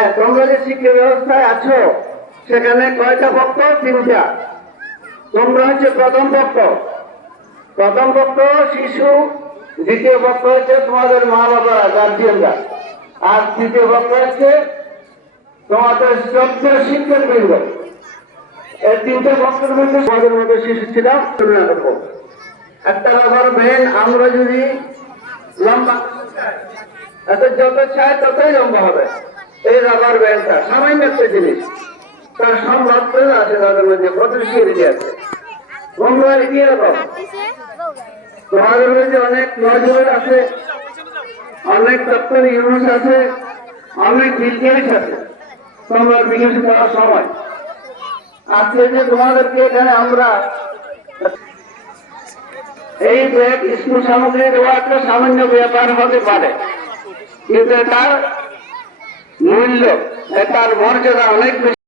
হ্যাঁ তোমরা যে শিক্ষা ব্যবস্থায় আছো, সেখানে কয়টা পক্ষ তিনটা। তোমরা হচ্ছে প্রথম পক্ষ প্রথম পক্ষ শিশু, দ্বিতীয় পক্ষ হচ্ছে তোমাদের মা বাবারা গার্জিয়ানরা আর তৃতীয় পক্ষ হচ্ছে তোমাদের শ্রদ্ধ শিক্ষক বৃন্দ এই তিনটে পক্ষের মধ্যে তোমাদের মধ্যে শিশু ছিলাম, তুলনা করব। একটা রাবার ভ্যান আমরা যদি লম্বা এত যত চায় ততই লম্বা হবে। এই রাবার ব্যান্ডটা সামান্য জিনিস তার আছে তাদের মধ্যে প্রতিশ্রুতি আছে। মঙ্গল কি রকম তোমাদের মধ্যে অনেক নজর আছে, অনেক ডক্টর ইউনুস আছে, অনেক বিজ্ঞানী আছে তোমরা বিকাশ করার সময়। আজকে যে তোমাদেরকে এখানে আমরা এই ব্যাগ স্কুল সামগ্রী দেওয়া একটা সামান্য ব্যাপার হতে পারে। কিন্তু এটার মূল্য তার মর্যাদা অনেক